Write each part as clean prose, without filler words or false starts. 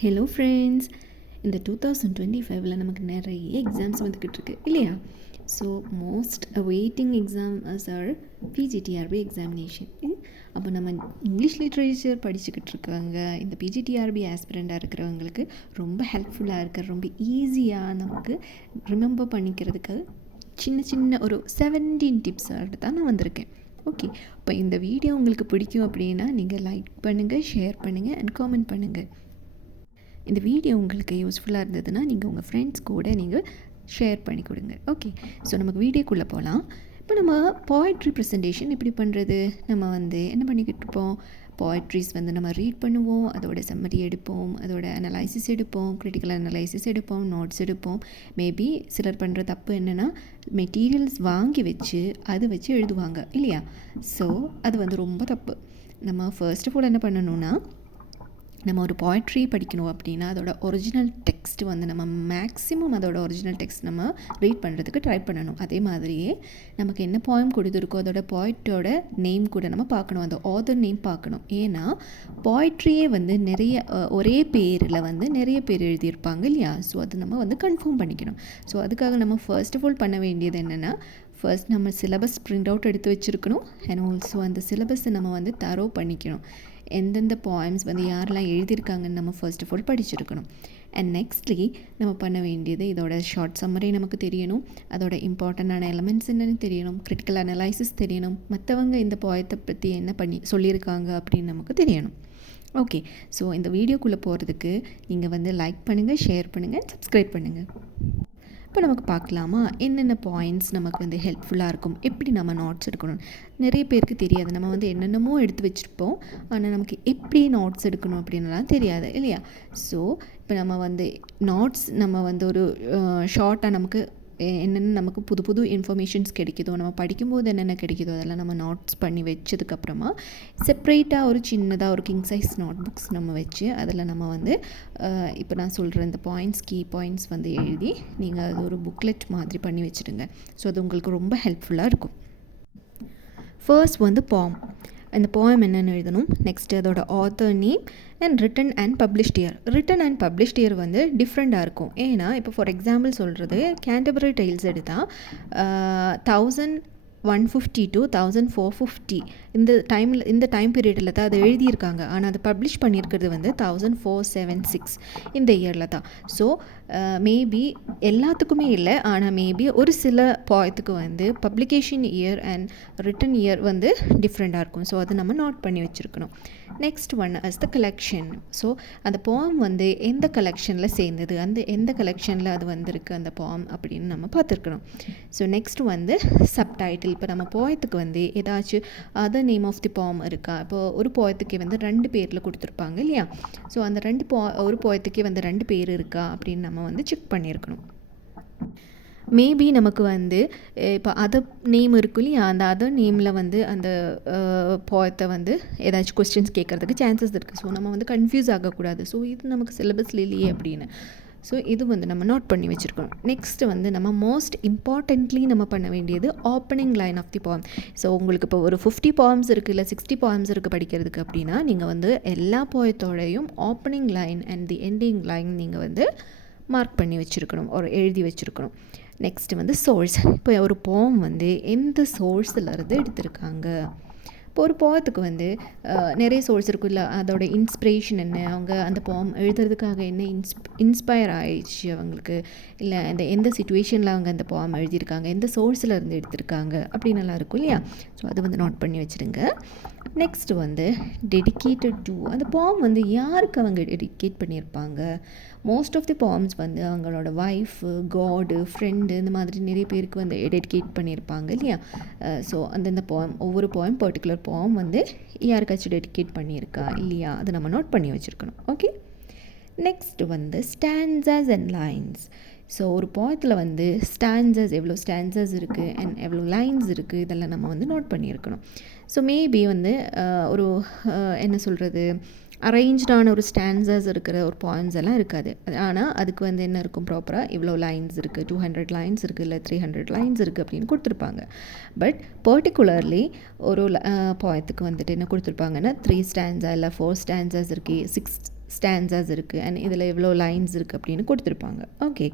Hello friends, இந்த 2025ல் நமக்கு நிறைய எக்ஸாம்ஸ் வந்துக்கிட்டு இருக்கு இல்லையா? So most awaiting exam as our PGTRB examination. அப்போ நம்ம இங்கிலீஷ் லிட்ரேச்சர் படிச்சுக்கிட்டு இருக்காங்க இந்த பிஜிடிஆர்பி ஆஸ்பிரண்ட்டாக இருக்கிறவங்களுக்கு ரொம்ப ஹெல்ப்ஃபுல்லாக இருக்கிற, ரொம்ப ஈஸியாக நமக்கு ரிமெம்பர் பண்ணிக்கிறதுக்கு சின்ன சின்ன ஒரு 17 டிப்ஸோடு தான் நான் வந்திருக்கேன். ஓகே, இப்போ இந்த வீடியோ உங்களுக்கு பிடிக்கும் அப்படின்னா நீங்கள் லைக் பண்ணுங்கள், ஷேர் பண்ணுங்கள் அண்ட் காமெண்ட் பண்ணுங்கள். இந்த வீடியோ உங்களுக்கு யூஸ்ஃபுல்லாக இருந்ததுன்னா நீங்கள் உங்கள் ஃப்ரெண்ட்ஸ் கூட நீங்கள் ஷேர் பண்ணி கொடுங்க. ஓகே, ஸோ நமக்கு வீடியோக்குள்ளே போகலாம். இப்போ நம்ம போய்ட்ரி ப்ரெசன்டேஷன் எப்படி பண்ணுறது? நம்ம என்ன பண்ணிக்கிட்டு இருப்போம், போய்ட்ரிஸ் நம்ம ரீட் பண்ணுவோம், அதோட சம்மரி எடுப்போம், அதோட அனலைசிஸ் எடுப்போம், கிரிட்டிக்கல் அனலைசிஸ் எடுப்போம், நோட்ஸ் எடுப்போம். மேபி சிலர் பண்ணுற தப்பு என்னென்னா மெட்டீரியல்ஸ் வாங்கி வச்சு அதை வச்சு எழுதுவாங்க இல்லையா? ஸோ அது ரொம்ப தப்பு. நம்ம ஃபர்ஸ்ட் ஆஃப் ஆல் என்ன பண்ணணும்னா, நம்ம ஒரு போய்ட்ரி படிக்கணும் அப்படின்னா அதோட ஒரிஜினல் டெக்ஸ்ட் நம்ம மேக்ஸிமம் அதோட ஒரிஜினல் டெக்ஸ்ட் நம்ம ரீட் பண்ணுறதுக்கு ட்ரை பண்ணணும். அதே மாதிரியே நமக்கு என்ன போயம் கொடுத்துருக்கோ அதோட போய்ட்டோட நேம் கூட நம்ம பார்க்கணும், அந்த ஆதர் நேம் பார்க்கணும். ஏன்னா போய்ட்ரியே நிறைய ஒரே பேரில் நிறைய பேர் எழுதியிருப்பாங்க இல்லையா? ஸோ அது நம்ம கன்ஃபார்ம் பண்ணிக்கணும். ஸோ அதுக்காக நம்ம ஃபர்ஸ்ட் ஆஃப் ஆல் பண்ண வேண்டியது என்னென்னா, ஃபர்ஸ்ட் நம்ம சிலபஸ் பிரிண்ட் அவுட் எடுத்து வச்சுருக்கணும். அண்ட் ஆல்சோ அந்த சிலபஸை நம்ம தரோ பண்ணிக்கணும். எந்தெந்த போயம்ஸ் யாரெல்லாம் எழுதியிருக்காங்கன்னு நம்ம ஃபர்ஸ்ட் ஆஃப் ஆல் படிச்சிருக்கணும். அண்ட் நெக்ஸ்ட்லி நம்ம பண்ண வேண்டியது, இதோட ஷார்ட் சம்மரி நமக்கு தெரியணும், அதோட இம்பார்ட்டண்டான எலமெண்ட்ஸ் என்னென்னு தெரியணும், கிரிட்டிக்கல் அனலைசிஸ் தெரியணும், மற்றவங்க இந்த போயத்தை பற்றி என்ன சொல்லியிருக்காங்க அப்படின்னு நமக்கு தெரியணும். ஓகே, ஸோ இந்த வீடியோக்குள்ளே போகிறதுக்கு நீங்கள் லைக் பண்ணுங்கள், ஷேர் பண்ணுங்கள், சப்ஸ்கிரைப் பண்ணுங்கள். இப்போ நமக்கு பார்க்கலாமா என்னென்ன பாயிண்ட்ஸ் நமக்கு ஹெல்ப்ஃபுல்லாக இருக்கும், எப்படி நம்ம நோட்ஸ் எடுக்கணும். நிறைய பேருக்கு தெரியாது, நம்ம என்னென்னமோ எடுத்து வச்சுருப்போம், ஆனால் நமக்கு எப்படி நோட்ஸ் எடுக்கணும் அப்படின்லாம் தெரியாது இல்லையா? ஸோ இப்போ நம்ம நோட்ஸ் நம்ம ஒரு ஷார்ட்டாக நமக்கு என்னென்ன நமக்கு புது புது இன்ஃபர்மேஷன்ஸ் கிடைக்குதோ, நம்ம படிக்கும்போது என்னென்ன கிடைக்குதோ அதெல்லாம் நம்ம நோட்ஸ் பண்ணி வச்சதுக்கப்புறமா செப்ரேட்டாக ஒரு சின்னதாக ஒரு கிங் சைஸ் நோட் புக்ஸ் நம்ம வச்சு அதில் நம்ம இப்போ நான் சொல்கிற இந்த பாயிண்ட்ஸ், கீ பாயிண்ட்ஸ் எழுதி நீங்கள் அது ஒரு புக்லெட் மாதிரி பண்ணி வச்சுடுங்க. ஸோ அது உங்களுக்கு ரொம்ப ஹெல்ப்ஃபுல்லாக இருக்கும். First bomb. அந்த போயம் என்னென்னு எழுதணும், நெக்ஸ்ட்டு அதோட author name and return and published year. Return and published year டிஃப்ரெண்ட்டாக இருக்கும். ஏன்னா இப்போ ஃபார் எக்ஸாம்பிள் சொல்கிறது, கேண்டர்பரி டெய்ல்ஸ் எடுத்தால் 1150 to 1450 இந்த டைம் பீரியடில் தான் அது எழுதியிருக்காங்க. ஆனால் அது பப்ளிஷ் பண்ணியிருக்கிறது 1476 இந்த இயரில் தான். ஸோ மேபி எல்லாத்துக்குமே இல்லை, ஆனால் மேபி ஒரு சில போயத்துக்கு publication year and written year டிஃப்ரெண்ட்டாக இருக்கும். ஸோ அது நம்ம நோட் பண்ணி வச்சுருக்கணும். Next one as the collection. So அந்த போயம் எந்த கலெக்ஷனில் சேர்ந்தது, எந்த கலெக்ஷனில் அது வந்திருக்கு அந்த போயம் அப்படின்னு நம்ம பார்த்துருக்கணும். So next subtitle. இப்போ நம்ம போயத்துக்கு ஏதாச்சும் other name of the poem இருக்கா? இப்போ ஒரு போயத்துக்கே 2 பேரில் கொடுத்துருப்பாங்க இல்லையா? ஸோ அந்த ஒரு போயத்துக்கே 2 பேர் இருக்கா அப்படின்னு நம்ம செக் பண்ணியிருக்கணும். மேபி நமக்கு இப்போ அதர் நேம் இருக்கும் இல்லையா? அந்த அதர் நேமில் அந்த போயத்தை ஏதாச்சும் கொஸ்டின்ஸ் கேட்குறதுக்கு சான்சஸ் இருக்குது. ஸோ நம்ம கன்ஃபியூஸ் ஆகக்கூடாது. ஸோ இது நமக்கு சிலபஸில் இல்லையே அப்படின்னு. ஸோ இது நம்ம நோட் பண்ணி வச்சுருக்கோம். நெக்ஸ்ட்டு நம்ம மோஸ்ட் இம்பார்ட்டண்ட்லி நம்ம பண்ண வேண்டியது opening line of the poem. So உங்களுக்கு இப்போ ஒரு 50 போயம்ஸ் இருக்குது, இல்லை 60 போயம்ஸ் இருக்குது படிக்கிறதுக்கு அப்படின்னா நீங்கள் எல்லா போயத்தோடையும் opening line and the ending line நீங்கள் மார்க் பண்ணி வச்சுருக்கணும், ஒரு எழுதி வச்சுருக்கணும். Next source. இப்போ ஒரு போயம் எந்த சோர்ஸில் எடுத்திருக்காங்க. இப்போ ஒரு போயத்துக்கு நிறைய சோர்ஸ் இருக்கும் இல்லை, அதோட இன்ஸ்பிரேஷன் என்ன, அவங்க அந்த போயம் எழுதுறதுக்காக என்ன இன்ஸ்பயர் ஆயிடுச்சு அவங்களுக்கு, இல்லை எந்த சுச்சுவேஷனில் அவங்க அந்த போயம் எழுதியிருக்காங்க, எந்த சோர்ஸில் இருந்து எடுத்திருக்காங்க அப்படின்னு நல்லா இருக்கும் இல்லையா? ஸோ அது நோட் பண்ணி வச்சுருங்க. Next dedicated to. அந்த போயம் யாருக்கு அவங்க டெடிக்கேட் பண்ணியிருப்பாங்க. மோஸ்ட் ஆஃப் தி போயம்ஸ் அவங்களோட ஒய்ஃபு, காடு, ஃப்ரெண்டு, இந்த மாதிரி நிறைய பேருக்கு டெடிக்கேட் பண்ணியிருப்பாங்க இல்லையா? ஸோ அந்தந்த போயம், ஒவ்வொரு போயம் பர்டிகுலர் போயம் யாருக்காச்சும் டெடிக்கேட் பண்ணியிருக்கா இல்லையா, அதை நம்ம நோட் பண்ணி வச்சுருக்கணும். Okay, next stanzas and lines. So ஒரு போயத்தில் ஸ்டான்சஸ், எவ்வளோ ஸ்டான்சஸ் இருக்குது அண்ட் எவ்வளோ லைன்ஸ் இருக்குது, இதெல்லாம் நம்ம நோட் பண்ணியிருக்கணும். ஸோ மேபி ஒரு என்ன சொல்கிறது, அரேஞ்ச்டான ஒரு ஸ்டான்சஸ் இருக்கிற ஒரு பாயிண்ட்ஸ் எல்லாம் இருக்காது. ஆனால் அதுக்கு என்ன இருக்கும், ப்ராப்பராக இவ்வளோ லைன்ஸ் இருக்குது, 200 லைன்ஸ் இருக்குது, இல்லை 300 லைன்ஸ் இருக்குது அப்படின்னு கொடுத்துருப்பாங்க. பட் பர்டிகுலர்லி ஒரு போயத்துக்கு என்ன கொடுத்துருப்பாங்கன்னா 3 ஸ்டான்ஸா இல்லை 4 ஸ்டான்சஸ் இருக்குது, ஸ்டான்ஸாஸ் இருக்குது அண்ட் இதில் எவ்வளோ லைன்ஸ் இருக்குது அப்படின்னு கொடுத்துருப்பாங்க. ஓகே,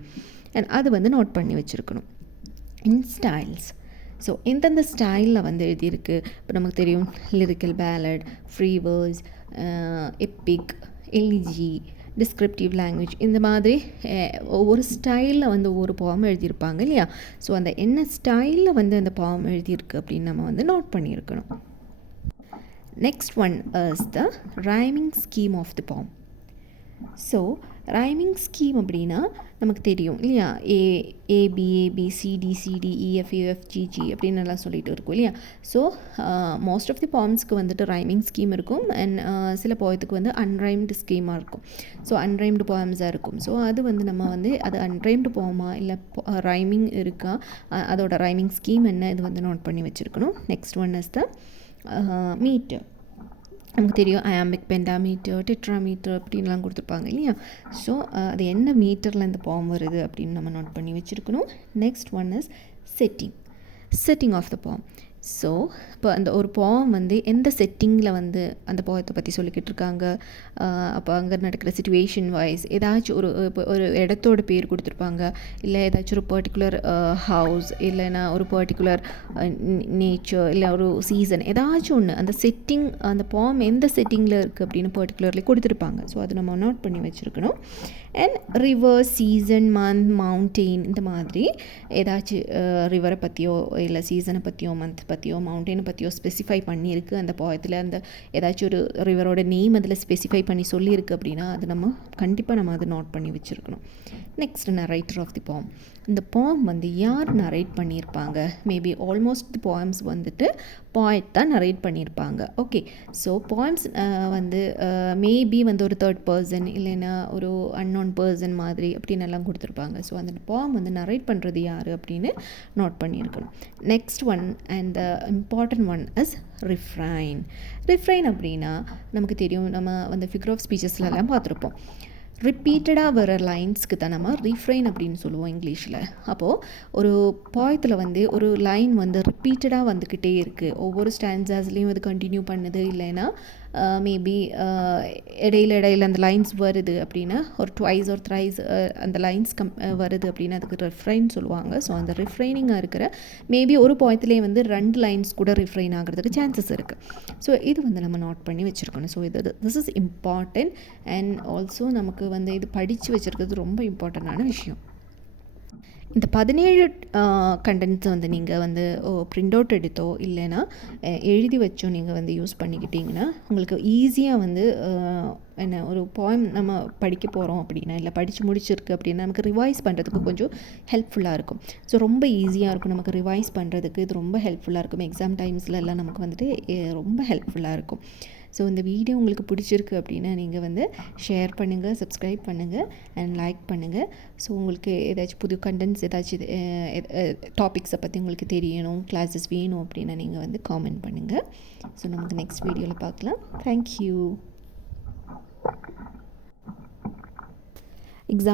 அண்ட் அது வந்து நோட் பண்ணி வச்சுருக்கணும். இன் ஸ்டைல்ஸ், ஸோ எந்தெந்த ஸ்டைலில் வந்து எழுதியிருக்கு. இப்போ நமக்கு தெரியும் lyrical ballad, free verse, epic, elegy, descriptive language, இந்த மாதிரி ஒவ்வொரு ஸ்டைலில் வந்து ஒவ்வொரு பாம் எழுதியிருப்பாங்க இல்லையா. ஸோ அந்த என்ன ஸ்டைலில் வந்து அந்த பாம் எழுதியிருக்கு அப்படின்னு நம்ம வந்து நோட் பண்ணியிருக்கணும். Next one is the rhyming scheme of the poem. So rhyming scheme அப்படின்னா நமக்கு தெரியும் இல்லையா, ABCDCDEFGG அப்படின்னு நல்லா சொல்லிட்டு இருக்கும் இல்லையா. ஸோ மோஸ்ட் ஆஃப் தி பாம்ஸ்க்கு வந்துட்டு ரைமிங் ஸ்கீம் இருக்கும் அண்ட் சில போயத்துக்கு வந்து அன்ரைம்டு ஸ்கீமாக இருக்கும். ஸோ அன்ரைம்டு போயம்ஸாக இருக்கும். ஸோ அது வந்து நம்ம வந்து அது அன்ரைம்டு போமா இல்லை ரைமிங் இருக்கா, அதோட ரைமிங் ஸ்கீம் என்ன, இது வந்து நோட் பண்ணி வச்சுருக்கணும். Next one is the metre. நமக்கு தெரியும் அயாம்பிக், பென்டாமீட்டர், டெட்ராமீட்டர் அப்படின்லாம் கொடுத்துருப்பாங்க இல்லையா. ஸோ அது என்ன மீட்டரில் இந்த பாம் வருது அப்படின்னு நம்ம நோட் பண்ணி வச்சுருக்கணும். Next one is setting of the poem. So இப்போ அந்த ஒரு பாம் வந்து எந்த செட்டிங்கில் வந்து அந்த பாயத்தை பற்றி சொல்லிக்கிட்டு இருக்காங்க, அப்போ அங்கே நடக்கிற சிச்சுவேஷன் வைஸ் ஏதாச்சும் ஒரு இடத்தோட பேர் கொடுத்துருப்பாங்க, இல்லை ஏதாச்சும் ஒரு பர்டிகுலர் ஹவுஸ், இல்லைன்னா ஒரு பர்டிகுலர் நேச்சர், இல்லை ஒரு சீசன், ஏதாச்சும் ஒன்று அந்த செட்டிங், அந்த பாம் எந்த செட்டிங்கில் இருக்குது அப்படின்னு பர்டிகுலர்லி கொடுத்துருப்பாங்க. ஸோ அதை நம்ம நோட் பண்ணி வச்சுருக்கணும். And river, season, month, mountain, இந்த மாதிரி ஏதாச்சும் ரிவரை பற்றியோ இல்லை சீசனை பற்றியோ மந்த் பற்றியோ மவுண்டெயினை பற்றியோ ஸ்பெசிஃபை பண்ணியிருக்கு அந்த பாயத்தில், அந்த ஏதாச்சும் ஒரு ரிவரோட நேம் அதில் ஸ்பெசிஃபை பண்ணி சொல்லியிருக்கு அப்படின்னா அது நம்ம கண்டிப்பாக நம்ம அதை நோட் பண்ணி வச்சுருக்கணும். Next narrator of the poem. இந்த பாம் வந்து யார் நரேட் பண்ணியிருப்பாங்க? மேபி ஆல்மோஸ்ட் தி பாயம்ஸ் வந்துட்டு பாய்ட் தான் நரேட் பண்ணியிருப்பாங்க. ஓகே, ஸோ பாயம்ஸ் வந்து மேபி வந்து ஒரு தேர்ட் பர்சன் இல்லைன்னா ஒரு அன்னோன் பர்சன் மாதிரி அப்படின்னு எல்லாம் கொடுத்துருப்பாங்க. ஸோ அந்த பாம் வந்து நரேட் பண்ணுறது யார் அப்படின்னு நோட் பண்ணியிருக்கணும். Next one and the important one is refrain அப்படின்னா நமக்கு தெரியும், நம்ம வந்து ஃபிகர் ஆஃப் ஸ்பீச்சஸ்லாம் பார்த்துருப்போம். ரிப்பீட்டடாக வர லைன்ஸ்க்கு தான் நம்ம ரீஃப்ரைன் அப்படின்னு சொல்லுவோம் இங்கிலீஷில். அப்போது ஒரு பாயத்தில் வந்து ஒரு லைன் வந்து ரிப்பீட்டடாக வந்துக்கிட்டே இருக்குது, ஒவ்வொரு ஸ்டான்ஸாஸ்லேயும் அது கண்டினியூ பண்ணுது, இல்லைன்னா மேபி இடையில அந்த லைன்ஸ் வருது அப்படின்னா ஒரு ட்வைஸ் ஒரு த்ரைஸ் அந்த லைன்ஸ் வருது அப்படின்னா அதுக்கு ரிஃப்ரைன் சொல்லுவாங்க. ஸோ அந்த ரிஃப்ரைனிங்காக இருக்கிற மேபி ஒரு பாயத்துலேயே வந்து 2 லைன்ஸ் கூட ரிஃப்ரைன் ஆகிறதுக்கு சான்சஸ் இருக்குது. ஸோ இது வந்து நம்ம நோட் பண்ணி வச்சுருக்கணும். So this is important and also நமக்கு வந்து இது படித்து வச்சுருக்கிறது ரொம்ப இம்பார்ட்டண்ட்டான விஷயம். இந்த 17 கண்டென்ட்ஸை வந்து நீங்கள் வந்து பிரிண்ட் அவுட் எடுத்தோ இல்லைன்னா எழுதி வச்சோ நீங்கள் வந்து யூஸ் பண்ணிக்கிட்டிங்கன்னா உங்களுக்கு ஈஸியாக வந்து என்ன ஒரு பாயம் நம்ம படிக்க போகிறோம் அப்படின்னா இல்லை படித்து முடிச்சிருக்கு அப்படின்னா நமக்கு ரிவைஸ் பண்ணுறதுக்கு கொஞ்சம் ஹெல்ப்ஃபுல்லாக இருக்கும். ஸோ ரொம்ப ஈஸியாக இருக்கும் நமக்கு ரிவைஸ் பண்ணுறதுக்கு, இது ரொம்ப ஹெல்ப்ஃபுல்லாக இருக்கும். எக்ஸாம் டைம்ஸில் எல்லாம் நமக்கு வந்துட்டு ரொம்ப ஹெல்ப்ஃபுல்லாக இருக்கும். ஸோ இந்த வீடியோ உங்களுக்கு பிடிச்சிருக்கு அப்படின்னா நீங்கள் வந்து ஷேர் பண்ணுங்கள், சப்ஸ்கிரைப் பண்ணுங்கள் அண்ட் லைக் பண்ணுங்கள். ஸோ உங்களுக்கு ஏதாச்சும் புது கண்டென்ட்ஸ் ஏதாச்சும் டாபிக்ஸை பற்றி உங்களுக்கு தெரியணும், கிளாஸஸ் வேணும் அப்படின்னா நீங்கள் வந்து காமெண்ட் பண்ணுங்கள். ஸோ நமக்கு நெக்ஸ்ட் வீடியோவில் பார்க்கலாம். தேங்க்யூ. எக்ஸாம்